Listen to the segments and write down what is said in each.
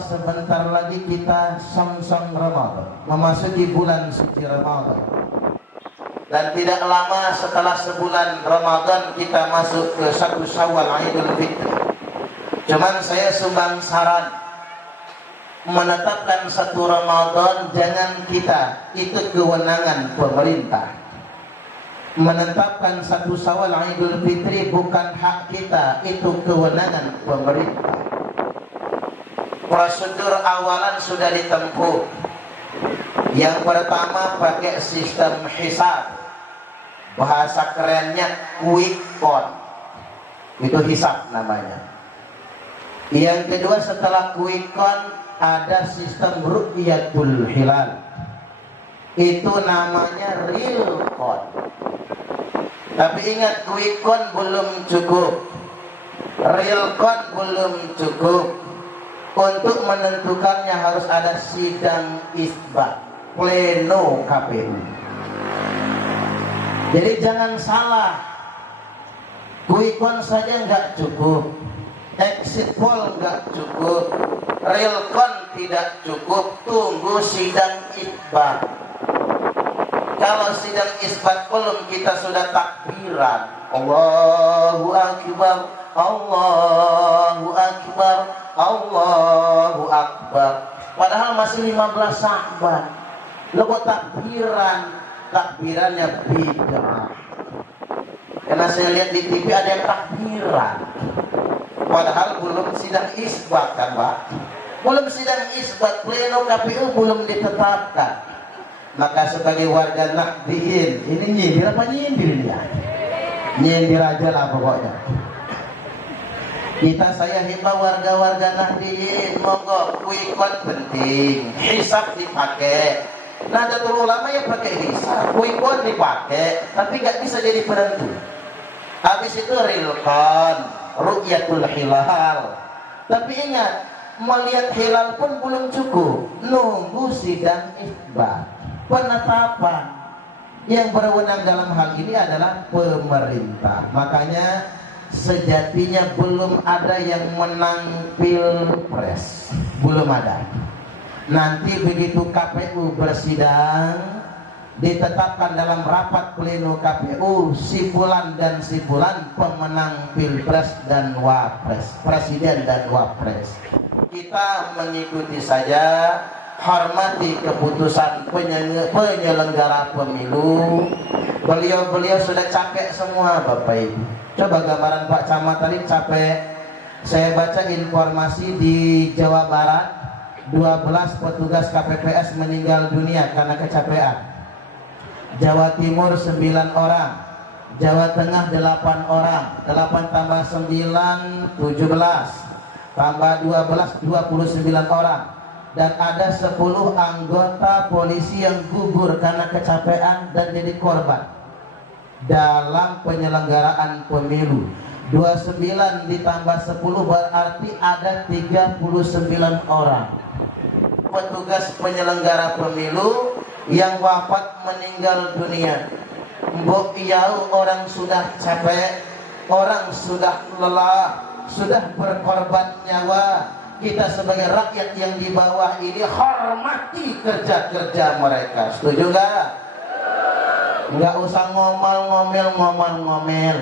sebentar lagi kita song-song Ramadan, memasuki bulan suci Ramadan. Dan tidak lama setelah sebulan Ramadan kita masuk ke 1 Syawal Idul Fitri. Cuman saya sumbang saran, menetapkan 1 Ramadan jangan kita, itu kewenangan pemerintah. Menetapkan 1 Syawal Idul Fitri bukan hak kita, itu kewenangan pemerintah. Prosedur awalan sudah ditempuh. Yang pertama pakai sistem hisab, bahasa kerennya quick count, itu hisab namanya. Yang kedua setelah quick count ada sistem ru'yatul hilal, itu namanya real count. Tapi ingat, quick count belum cukup, real count belum cukup. Untuk menentukannya harus ada sidang isbat, pleno KPU. Jadi jangan salah, quick count saja nggak cukup, exit poll nggak cukup, real count tidak cukup, tunggu sidang isbat. Kalau sidang isbat belum, kita sudah takbiran, Allahu Akbar, Allahu Akbar, Allahu Akbar. Padahal masih 15 Sya'ban. Lo kok takbiran? Takbirannya bid'ah. Karena saya lihat di TV ada yang takbiran, padahal belum sidang isbat kan Pak? Belum sidang isbat, pleno KPU belum ditetapkan. Maka sebagai warga Nahdliyin, ini nyindir apa nyindir ya? Nyindir aja lah pokoknya. Saya himbau warga-warga Nahdliyin, monggo quick count penting, hisab dipakai. Nahdlatul Ulama ya pakai hisab, quick count dipakai, tapi nggak bisa jadi penentu. Habis itu real count, ru'yatul hilal. Tapi ingat, melihat hilal pun belum cukup, nunggu sidang isbat, penetapan. Yang berwenang dalam hal ini adalah pemerintah. Makanya sejatinya belum ada yang menang pilpres, belum ada. Nanti begitu KPU bersidang, ditetapkan dalam rapat pleno KPU si fulan dan si fulan pemenang pilpres dan wapres, presiden dan wapres. Kita mengikuti saja, hormati keputusan penyelenggara pemilu. Beliau sudah capek semua Bapak Ibu. Coba gambaran Pak Camat tadi capek. Saya baca informasi di Jawa Barat 12 petugas KPPS meninggal dunia karena kecapean. Jawa Timur 9 orang, Jawa Tengah 8 orang, 8 tambah 9 17, tambah 12 29 orang. Dan ada 10 anggota polisi yang gugur karena kecapean dan jadi korban dalam penyelenggaraan pemilu. 29 ditambah 10 berarti ada 39 orang petugas penyelenggara pemilu yang wafat meninggal dunia. Mbok iyau, orang sudah capek, orang sudah lelah, sudah berkorban nyawa. Kita sebagai rakyat yang di bawah ini hormati kerja-kerja mereka. Setuju nggak? Nggak usah ngomel-ngomel.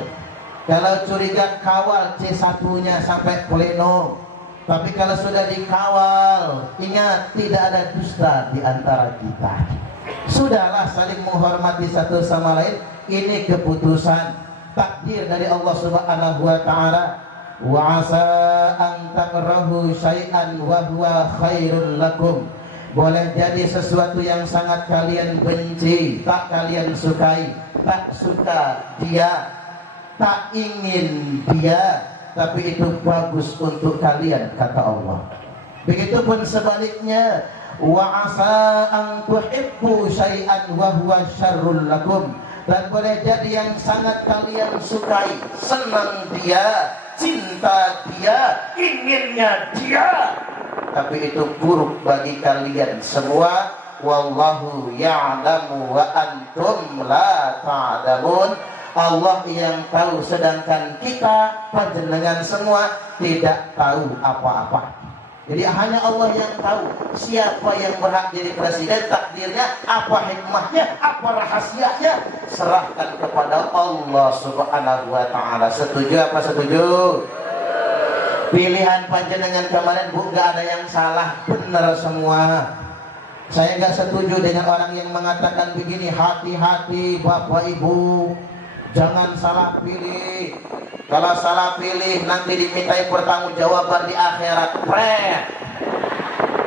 Kalau curiga kawal C1-nya sampai pleno. Tapi kalau sudah dikawal, ingat tidak ada dusta di antara kita. Sudahlah saling menghormati satu sama lain. Ini keputusan takdir dari Allah Subhanahu wa taala. Wa asa an takrahu syai'an wa huwa khairul lakum. Boleh jadi sesuatu yang sangat kalian benci, tak kalian sukai, tak suka dia, tak ingin dia, tapi itu bagus untuk kalian, kata Allah. Begitupun sebaliknya, wa asa an tuhibbu syai'an wa huwa syarrul lakum. Dan boleh jadi yang sangat kalian sukai, senang dia, cinta dia, inginnya dia, tapi itu buruk bagi kalian semua. Wallahu ya'lamu wa antum la ta'lamun. Allah yang tahu, sedangkan kita panjenengan semua tidak tahu apa-apa. Jadi hanya Allah yang tahu siapa yang berhak jadi presiden, takdirnya, apa hikmahnya, apa rahasianya, serahkan kepada Allah Subhanahu wa taala. Setuju apa setuju? Pilihan panjenengan kemarin Bu, gak ada yang salah, benar semua. Saya gak setuju dengan orang yang mengatakan begini, hati-hati Bapak Ibu, jangan salah pilih. Kalau salah pilih nanti dimintai pertanggungjawaban di akhirat.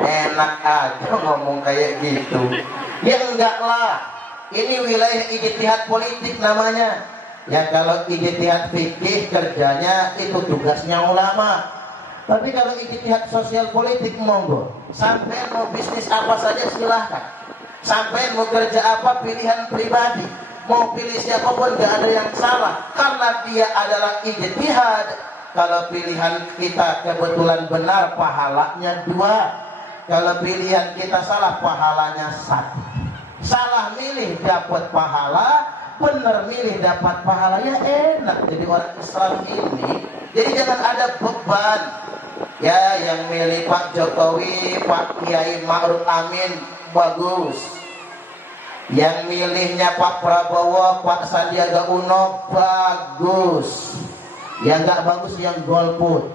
Enak aja ngomong kayak gitu. Ya enggak lah. Ini wilayah ijtihad politik namanya. Ya kalau ijtihad fikih kerjanya itu tugasnya ulama. Tapi kalau ijtihad sosial politik monggo. Sampai mau bisnis apa saja silahkan. Sampai mau kerja apa pilihan pribadi. Mau pilih siapapun gak ada yang salah, karena dia adalah ijtihad. Kalau pilihan kita kebetulan benar, pahalanya 2. Kalau pilihan kita salah, pahalanya 1. Salah milih dapat pahala, benar milih dapat pahala. Ya enak jadi orang Islam ini. Jadi jangan ada beban. Ya yang milih Pak Jokowi, Pak Kiai Ma'ruf Amin, bagus. Yang milihnya Pak Prabowo, Pak Sandiaga Uno, bagus. Yang gak bagus yang golput,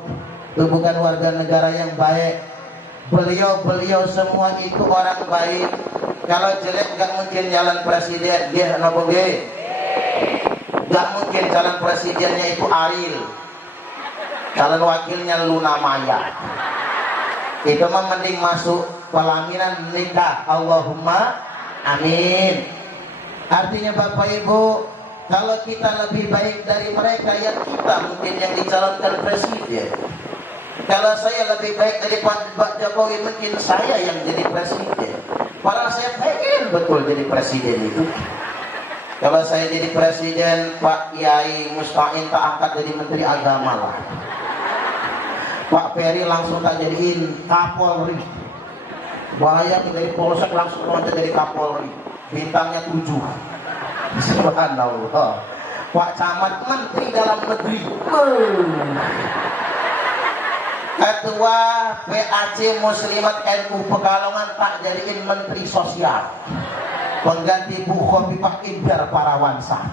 itu bukan warga negara yang baik. Beliau semua itu orang baik. Kalau jelek gak mungkin jalan presiden. Dia nopo ge, gak mungkin calon presidennya itu Ariel, calon wakilnya Luna Maya. Itu mah mending masuk pelaminan nikah. Allahumma amin. Artinya Bapak Ibu, kalau kita lebih baik dari mereka, ya kita mungkin yang dicalonkan presiden. Kalau saya lebih baik dari Pak Jokowi, mungkin saya yang jadi presiden. Padahal saya pengen betul jadi presiden itu. Kalau saya jadi presiden, Pak Kiai Musta'in tak angkat jadi menteri agama lah. Pak Ferry langsung tak jadiin Kapolri. Bahaya dari polsek langsung loncat dari Kapolri, bintangnya 7. Subhanallah. Pak Camat Menteri Dalam Negeri, Ketua PAC Muslimat NU Pekalongan tak jadiin Menteri Sosial, pengganti Bu Khofifah Indar Parawansa.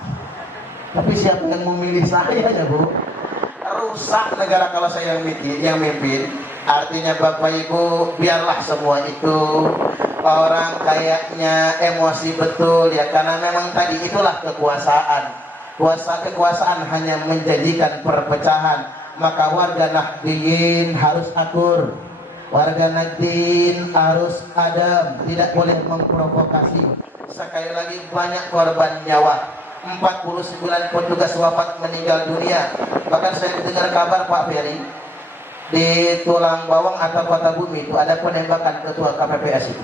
Tapi siapa yang memilih saya ya Bu? Rusak negara kalau saya yang mimpin. Artinya Bapak Ibu, biarlah semua itu orang kayaknya emosi betul ya, karena memang tadi itulah kekuasaan. Kekuasaan hanya menjadikan perpecahan. Maka warga Nahdliyin harus akur, warga Nahdliyin harus adem, tidak boleh memprovokasi. Sekali lagi banyak korban nyawa, 49 petugas wafat meninggal dunia. Bahkan saya dengar kabar Pak Ferry, di Tulang Bawang atau Kota Bumi itu ada penembakan ketua KPPS itu.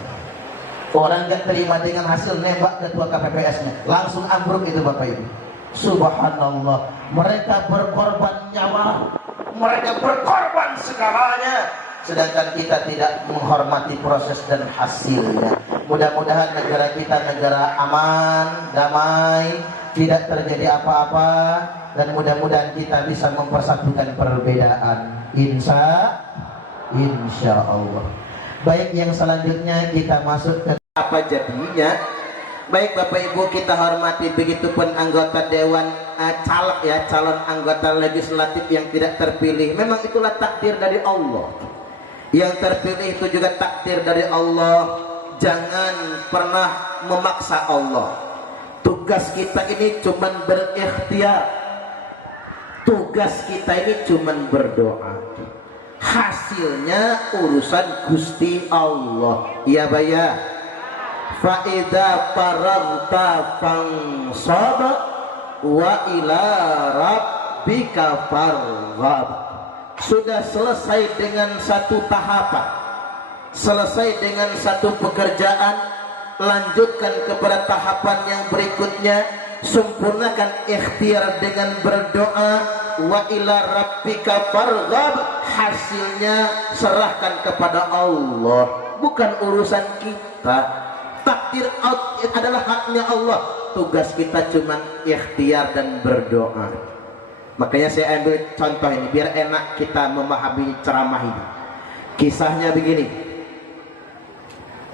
Orang gak terima dengan hasil nembak ketua KPPS-nya, langsung ambruk itu Bapak Ibu. Subhanallah, mereka berkorban nyawa, mereka berkorban segalanya, sedangkan kita tidak menghormati proses dan hasilnya. Mudah-mudahan negara kita negara aman, damai, tidak terjadi apa-apa, dan mudah-mudahan kita bisa mempersatukan perbedaan. Insya Allah. Baik, yang selanjutnya kita masuk ke apa jadinya. Baik Bapak Ibu, kita hormati begitupun anggota dewan caleg ya, calon anggota legislatif yang tidak terpilih. Memang itulah takdir dari Allah. Yang terpilih itu juga takdir dari Allah. Jangan pernah memaksa Allah. Tugas kita ini cuman berikhtiar. Tugas kita ini cuman berdoa. Hasilnya urusan Gusti Allah. Iya Baya. Fa'idha faragta fansab wa ila rabbika farghab. Sudah selesai dengan satu tahapan, selesai dengan satu pekerjaan, lanjutkan kepada tahapan yang berikutnya. Sempurnakan ikhtiar dengan berdoa. Wa ila rabbika farghab. Hasilnya serahkan kepada Allah, bukan urusan kita. Takdir adalah haknya Allah. Tugas kita cuma ikhtiar dan berdoa. Makanya saya ambil contoh ini biar enak kita memahami ceramah ini. Kisahnya begini,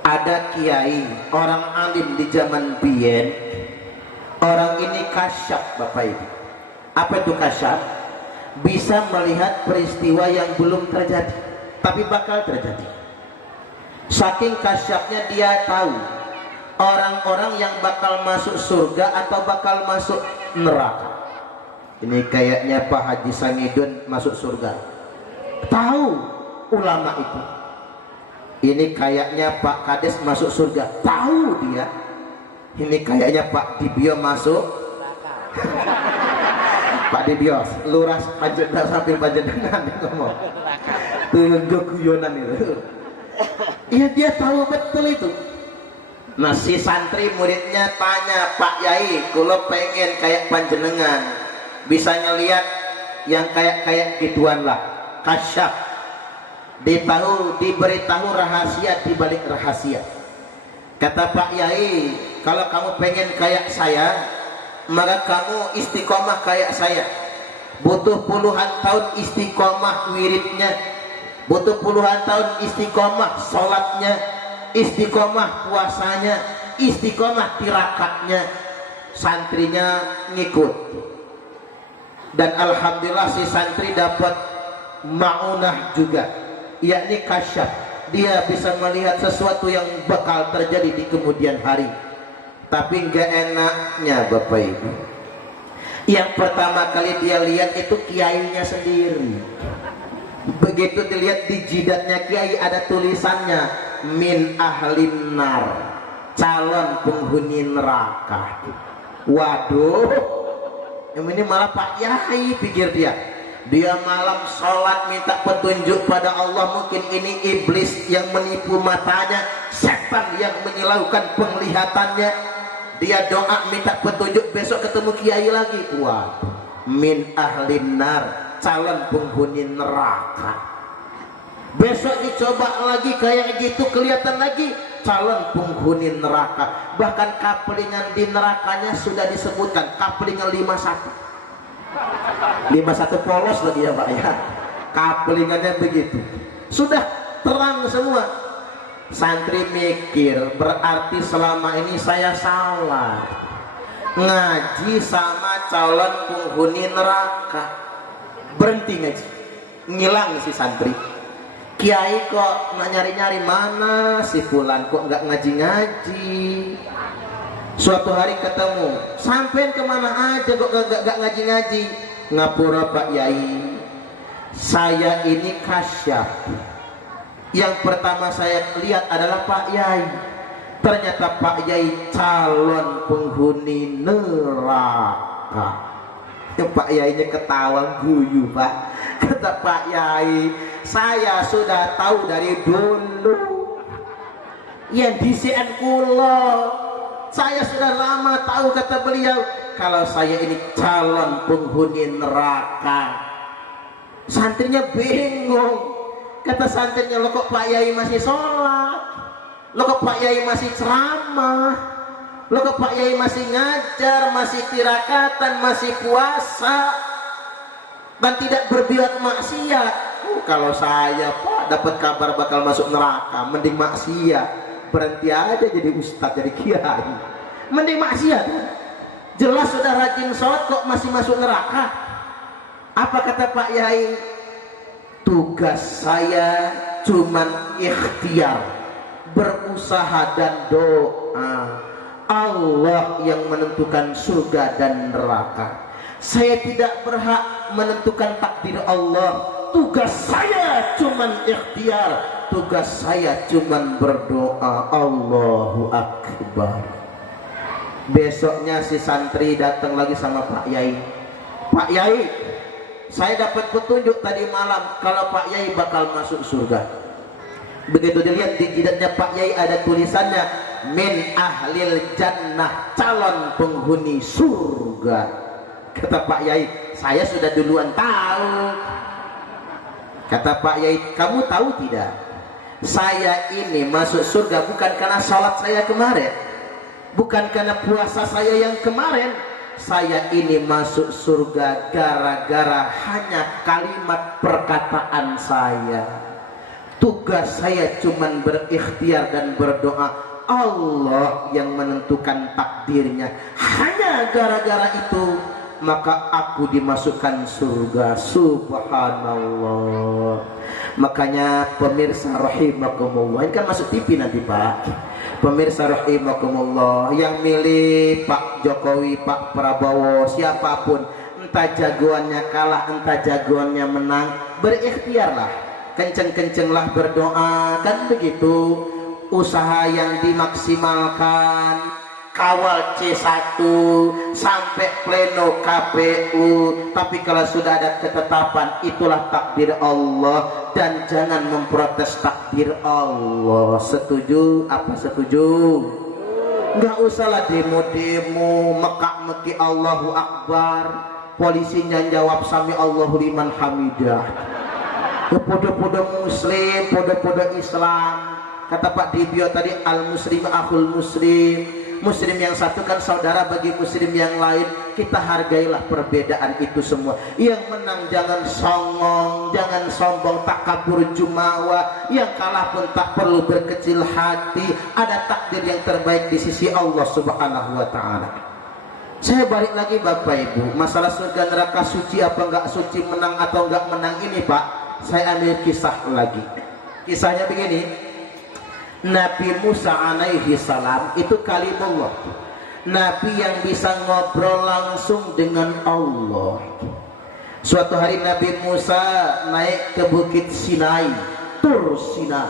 ada kiai orang alim di zaman biyen. Orang ini kasyaf Bapak Ibu. Apa itu kasyaf? Bisa melihat peristiwa yang belum terjadi tapi bakal terjadi. Saking kasyafnya dia tahu orang-orang yang bakal masuk surga atau bakal masuk neraka. Ini kayaknya Pak Haji Sangidun masuk surga, tahu ulama itu. Ini kayaknya Pak Kades masuk surga, tahu dia. Ini kayaknya Pak Dibio masuk Pak Dibio lurah Panjenengan samping Panjenengan ngomong tuh guyonan itu. Iya, dia tahu betul itu. Nah, si santri muridnya tanya, Pak Yai, kalau pengen kayak Panjenengan, bisa ngelihat yang kayak gituan lah, kasyaf, diberitahu rahasia di balik rahasia. Kata Pak Yai, kalau kamu pengen kayak saya, maka kamu istiqomah kayak saya. Butuh puluhan tahun istiqomah wiridnya, butuh puluhan tahun istiqomah sholatnya, istiqomah puasanya, istiqomah tirakatnya. Santrinya ngikut, dan alhamdulillah si santri dapat ma'unah juga, yakni kasyaf. Dia bisa melihat sesuatu yang bakal terjadi di kemudian hari. Tapi enggak enaknya Bapak Ibu, yang pertama kali dia lihat itu kiainya sendiri. Begitu dilihat di jidatnya kiai ada tulisannya min ahlin nar, calon penghuni neraka. Waduh, ini malah Pak Yai, pikir dia malam sholat minta petunjuk pada Allah. Mungkin ini iblis yang menipu matanya, setan yang menyilaukan penglihatannya. Dia doa minta petunjuk, besok ketemu kiai lagi, waduh, min ahlin nar, calon penghuni neraka. Besok dicoba lagi kayak gitu, kelihatan lagi calon penghuni neraka. Bahkan kaplingan di nerakanya sudah disebutkan, kaplingan 51 polos lagi ya Pak ya, kaplingannya begitu, sudah terang semua. Santri mikir, berarti selama ini saya salah ngaji sama calon penghuni neraka. Berhenti ngaji, ngilang si santri. Kiai kok nggak nyari-nyari, mana si fulan kok nggak ngaji-ngaji. Suatu hari ketemu, sampean kemana aja kok gak ngaji-ngaji? Ngapura Pak Yai, saya ini kasyaf. Yang pertama saya lihat adalah Pak Yai. Ternyata Pak Yai calon penghuni neraka. Pak Yainya ketawa guyu Pak. Kata Pak Yai, saya sudah tahu dari dulu. Yang disian kulo, saya sudah lama tahu, kata beliau, kalau saya ini calon penghuni neraka. Santrinya bingung. Kata santrinya, lo kok Pak Yai masih sholat? Lo kok Pak Yai masih ceramah? Lo kok Pak Yai masih ngajar, masih tirakatan, masih puasa, dan tidak berbuat maksiat? Kalau saya Pak dapat kabar bakal masuk neraka, mending maksiat, berhenti aja jadi ustadz, jadi kiai, mending maksiat. Jelas sudah rajin sholat kok masih masuk neraka. Apa kata Pak Yai? Tugas saya cuman ikhtiar, berusaha dan doa. Allah yang menentukan surga dan neraka. Saya tidak berhak menentukan takdir Allah. Tugas saya cuman ikhtiar, tugas saya cuman berdoa. Allahu Akbar. Besoknya si santri datang lagi sama Pak Yai. Pak Yai, saya dapat petunjuk tadi malam kalau Pak Yai bakal masuk surga. Begitu dilihat di jidatnya Pak Yai ada tulisannya min ahlil jannah, calon penghuni surga. Kata Pak Yai, saya sudah duluan tahu. Kata Pak Yai, kamu tahu tidak, saya ini masuk surga bukan karena sholat saya kemarin, bukan karena puasa saya yang kemarin. Saya ini masuk surga gara-gara hanya kalimat perkataan saya. Tugas saya cuman berikhtiar dan berdoa. Allah yang menentukan takdirnya. Hanya gara-gara itu maka aku dimasukkan surga. Subhanallah. Makanya pemirsa rahimakumullah, ini kan masuk TV nanti Pak. Pemirsa rahimakumullah, yang milih Pak Jokowi, Pak Prabowo, siapapun, entah jagoannya kalah, entah jagoannya menang, berikhtiarlah, kenceng-kencenglah berdoa, kan begitu. Usaha yang dimaksimalkan, kawal C1 sampai pleno KPU. Tapi kalau sudah ada ketetapan, itulah takdir Allah, dan jangan memprotes takdir Allah. Setuju? Apa setuju? Nggak usahlah demo-demo, mekak-meki Allahu Akbar, polisinya jawab sami Allahu liman hamidah. Podo-podo muslim, podo-podo Islam. Kata Pak Dibio tadi, al muslim akhul muslim. Muslim yang satu kan saudara bagi muslim yang lain. Kita hargailah perbedaan itu semua. Yang menang jangan songong, jangan sombong, takabur jumawa. Yang kalah pun tak perlu berkecil hati. Ada takdir yang terbaik di sisi Allah Subhanahu wa ta'ala. Saya balik lagi Bapak Ibu, masalah surga neraka suci apa enggak suci, menang atau enggak menang ini Pak, saya ambil kisah lagi. Kisahnya begini. Nabi Musa alaihi salam itu kalimullah, Nabi yang bisa ngobrol langsung dengan Allah. Suatu hari Nabi Musa naik ke bukit Sinai, Tur Sinai,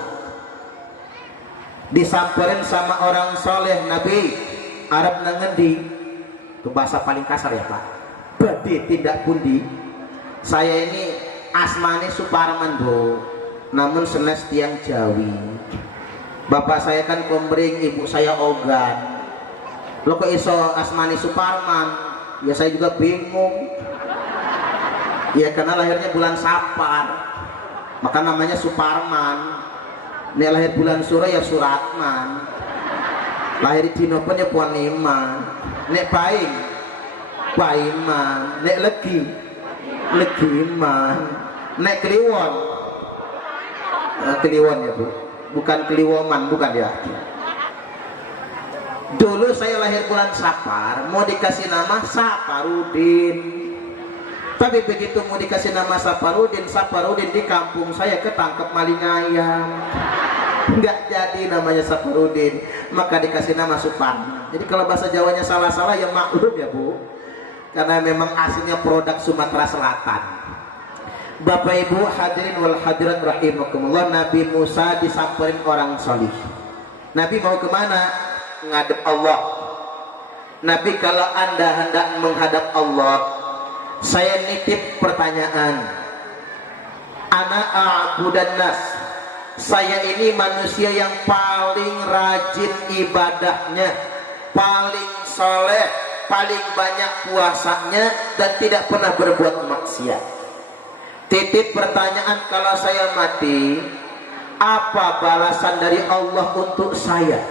disamperin sama orang soleh Nabi Arab nangendi, itu bahasa paling kasar ya Pak, badi tidak pundi. Saya ini asmane Suparman Bu, namun senes tiang Jawi. Bapak saya kan Komering, ibu saya Ogan. Lo kok iso asmani Suparman? Ya saya juga bingung. Ya karena lahirnya bulan Sapar, maka namanya Suparman. Nek lahir bulan Sura ya Suratman. Lahir di Dino pun ya Puanima. Nek Paing, Paiman. Nek Legi, Legiman. Nek Kliwon, Kliwon ya Bu. Bukan Kliwoman, bukan ya. Dulu saya lahir bulan Sapar, mau dikasih nama Saparudin. Tapi begitu mau dikasih nama Saparudin, Saparudin di kampung saya ketangkep maling ayam. Enggak jadi namanya Saparudin, maka dikasih nama Suparman. Jadi kalau bahasa Jawanya salah-salah ya maklum ya Bu, karena memang aslinya produk Sumatera Selatan. Bapak Ibu hadirin wal hadirat rahimakumullah, Nabi Musa disamperin orang salih. Nabi mau kemana? Ngadep Allah. Nabi, kalau Anda hendak menghadap Allah, saya nitip pertanyaan. Ana a'budan nas. Saya ini manusia yang paling rajin ibadahnya, paling soleh, paling banyak puasanya, dan tidak pernah berbuat maksiat. Titip pertanyaan, kalau saya mati, apa balasan dari Allah untuk saya?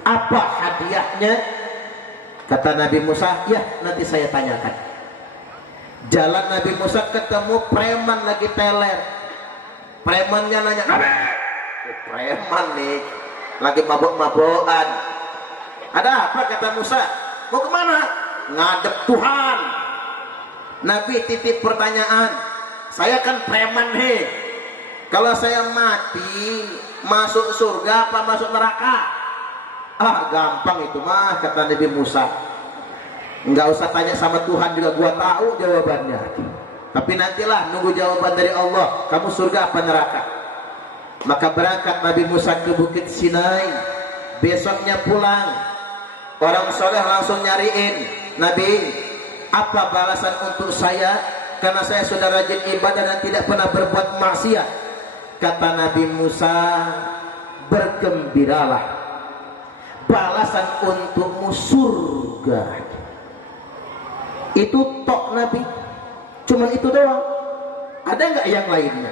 Apa hadiahnya? Kata Nabi Musa, ya nanti saya tanyakan. Jalan Nabi Musa ketemu preman lagi teler. Premannya nanya, preman nih lagi mabok-mabokan. Ada apa? Kata Musa, mau kemana? Ngadep Tuhan. Nabi titip pertanyaan, saya kan preman nih, kalau saya mati masuk surga apa masuk neraka? Ah gampang itu mah, kata Nabi Musa. Nggak usah tanya sama Tuhan juga, gua tahu jawabannya. Tapi nantilah nunggu jawaban dari Allah, kamu surga apa neraka. Maka berangkat Nabi Musa ke bukit Sinai. Besoknya pulang, orang soleh langsung nyariin, Nabi, apa balasan untuk saya karena saya sudah rajin ibadah dan tidak pernah berbuat maksiat? Kata Nabi Musa, bergembiralah, balasan untukmu surga. Itu tok Nabi, cuman itu doang. Ada nggak yang lainnya?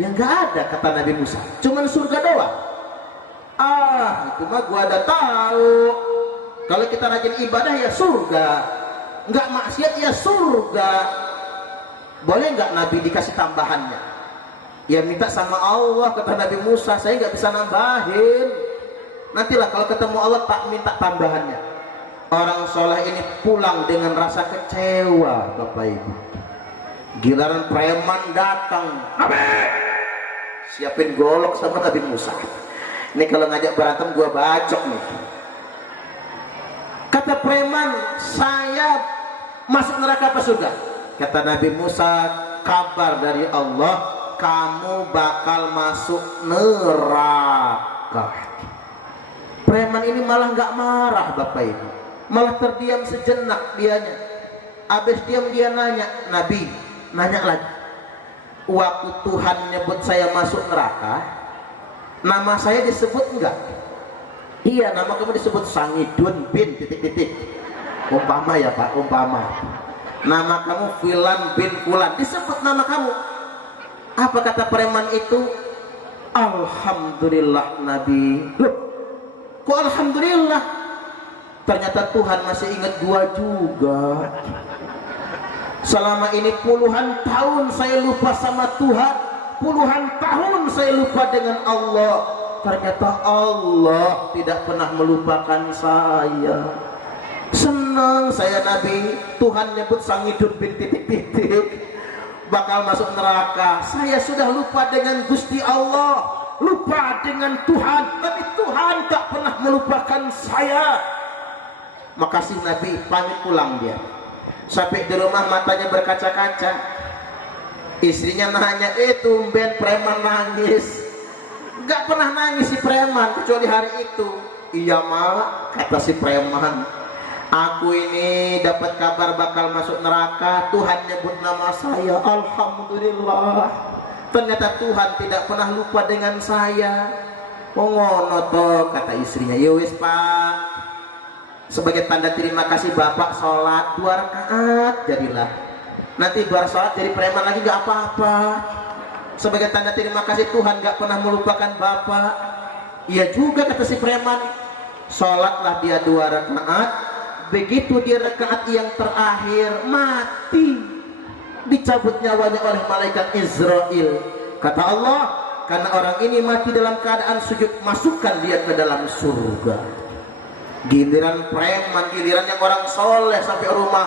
Ya nggak ada, kata Nabi Musa, cuman surga doang. Ah itu mah gua ada tahu, kalau kita rajin ibadah ya surga, nggak maksiat ya surga. Boleh nggak Nabi dikasih tambahannya? Ya minta sama Allah, kata Nabi Musa, saya nggak bisa nambahin. Nantilah kalau ketemu Allah tak minta tambahannya. Orang soleh ini pulang dengan rasa kecewa, Bapak Ibu. Giliran preman datang, siapin golok sama Nabi Musa. Ini kalau ngajak berantem gua bacok nih. Kata preman, saya masuk neraka apa surga? Kata Nabi Musa, kabar dari Allah, kamu bakal masuk neraka. Preman ini malah nggak marah, Bapak Ibu, malah terdiam sejenak dianya. Habis diam dia nanya, Nabi nanya lagi, waktu Tuhan nyebut saya masuk neraka, nama saya disebut enggak? Iya, nama kamu disebut Sangidun bin titik-titik. Umpama ya Pak, umpama nama kamu Filan bin Fulan, disebut nama kamu. Apa kata preman itu? Alhamdulillah Nabi. Loh, kok alhamdulillah? Ternyata Tuhan masih ingat gua juga. Selama ini puluhan tahun saya lupa sama Tuhan, puluhan tahun saya lupa dengan Allah. Ternyata Allah tidak pernah melupakan saya. Senang saya Nabi, Tuhan nyebut Sangidun bin titik-titik bakal masuk neraka. Saya sudah lupa dengan Gusti Allah, lupa dengan Tuhan, tapi Tuhan tak pernah melupakan saya. Makasih Nabi, pamit pulang dia. Sampai di rumah matanya berkaca-kaca. Istrinya nanya, tumben preman nangis. Gak pernah nangis si preman kecuali hari itu. Iya mak, kata si preman, aku ini dapat kabar bakal masuk neraka, Tuhan nyebut nama saya, alhamdulillah. Ternyata Tuhan tidak pernah lupa dengan saya. Oh ngono toh, kata istrinya. Ya wis Pak, sebagai tanda terima kasih Bapak sholat 2 rakaat jadilah. Nanti baru sholat jadi preman lagi gak apa-apa. Sebagai tanda terima kasih Tuhan gak pernah melupakan Bapak. Iya juga, kata si preman. Sholatlah dia 2 rakaat. Begitu di rakaat yang terakhir mati, dicabut nyawanya oleh malaikat Israel. Kata Allah, karena orang ini mati dalam keadaan sujud, masukkan dia ke dalam surga. Giliran preman, giliran yang orang soleh sampai rumah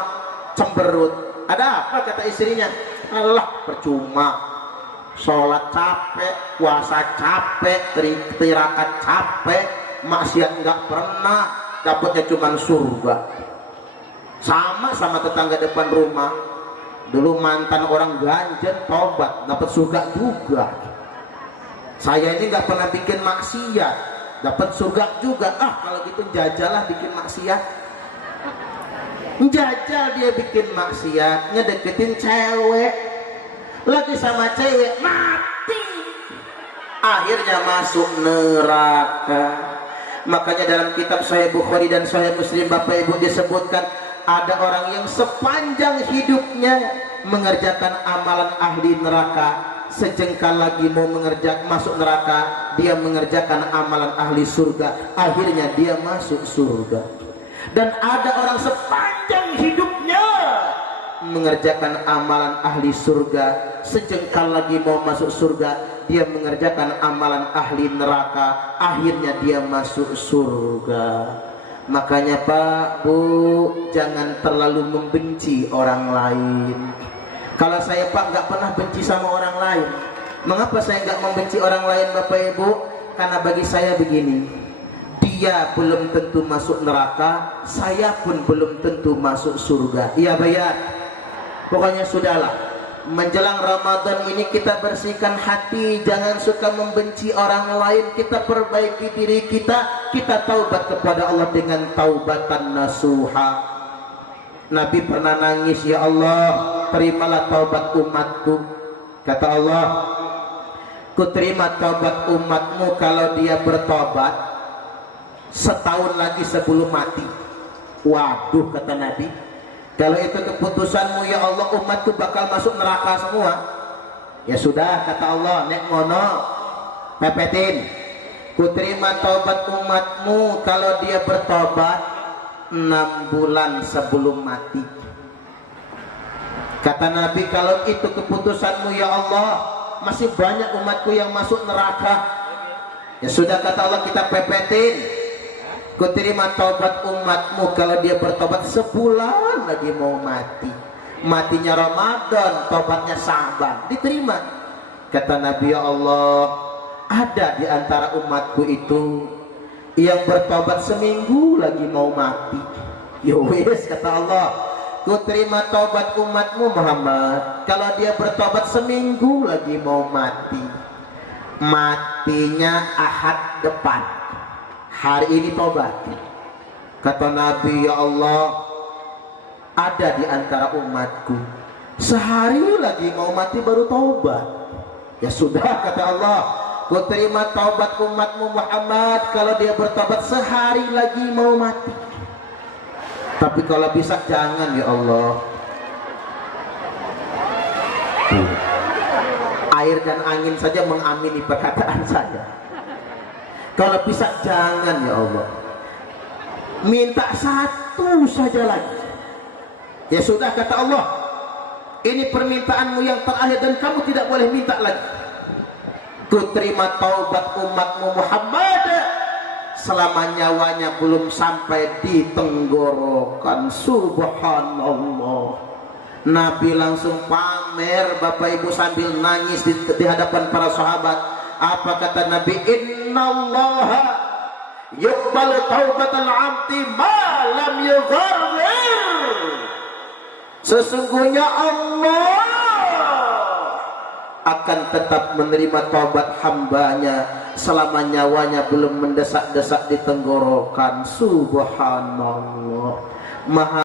cemberut. Ada apa, kata istrinya? Alah percuma, sholat capek, puasa capek, tirakat capek, maksiat nggak pernah, dapatnya cuma surga. Sama tetangga depan rumah, dulu mantan orang ganjen, tobat dapat surga juga. Saya ini nggak pernah bikin maksiat, dapat surga juga. Kalau gitu jajalah bikin maksiat. Jajal dia bikin maksiat, ngedeketin cewek, lagi sama cewek mati, akhirnya masuk neraka. Makanya dalam kitab Sahih Bukhari dan Sahih Muslim, Bapak Ibu, disebutkan ada orang yang sepanjang hidupnya mengerjakan amalan ahli neraka, sejengkal lagi mau masuk neraka, dia mengerjakan amalan ahli surga, akhirnya dia masuk surga. Dan ada orang sepanjang hidupnya mengerjakan amalan ahli surga, sejengkal lagi mau masuk surga, dia mengerjakan amalan ahli neraka, akhirnya dia masuk surga. Makanya Pak, Bu, jangan terlalu membenci orang lain. Kalau saya Pak nggak pernah benci sama orang lain. Mengapa saya nggak membenci orang lain, Bapak Ibu? Karena bagi saya begini, dia belum tentu masuk neraka, saya pun belum tentu masuk surga. Iya bayar. Pokoknya sudahlah, menjelang Ramadan ini kita bersihkan hati, jangan suka membenci orang lain, kita perbaiki diri kita, kita taubat kepada Allah dengan taubatan nasuha. Nabi pernah nangis, ya Allah, terimalah taubat umatku. Kata Allah, ku terima taubat umatmu kalau dia bertobat setahun lagi sebelum mati. Waduh, kata Nabi, kalau itu keputusanmu ya Allah, umatku bakal masuk neraka semua. Ya sudah, kata Allah, nek ngono pepetin, ku terima taubat umatmu kalau dia bertobat 6 bulan sebelum mati. Kata Nabi, kalau itu keputusanmu ya Allah, masih banyak umatku yang masuk neraka. Ya sudah, kata Allah, kita pepetin. Ku terima taubat umatmu kalau dia bertobat sebulan lagi mau mati. Matinya Ramadan, tobatnya Sa'ban, diterima. Kata Nabi, ya Allah, ada di antara umatku itu yang bertobat seminggu lagi mau mati. Ya wes, kata Allah, ku terima taubat umatmu Muhammad kalau dia bertobat seminggu lagi mau mati. Matinya Ahad depan, hari ini tobat. Kata Nabi, ya Allah, ada di antara umatku sehari lagi mau mati baru taubat. Ya sudah, kata Allah, ku terima taubat umatmu Muhammad kalau dia bertobat sehari lagi mau mati. Tapi kalau bisa jangan, ya Allah. Air dan angin saja mengamini perkataan saya. Kalau bisa jangan, ya Allah. Minta satu saja lagi. Ya sudah, kata Allah, ini permintaanmu yang terakhir dan kamu tidak boleh minta lagi. Ku terima taubat umatmu Muhammad selama nyawanya belum sampai di tenggorokan. Subhanallah. Nabi langsung pamer, Bapak Ibu, sambil nangis di hadapan para sahabat. Apa kata Nabi? Innallaha yuqbalu taubatal abdi ma lam yughargir. Sesungguhnya Allah akan tetap menerima taubat hambanya selama nyawanya belum mendesak-desak di tenggorokan. Subhanallah. Maha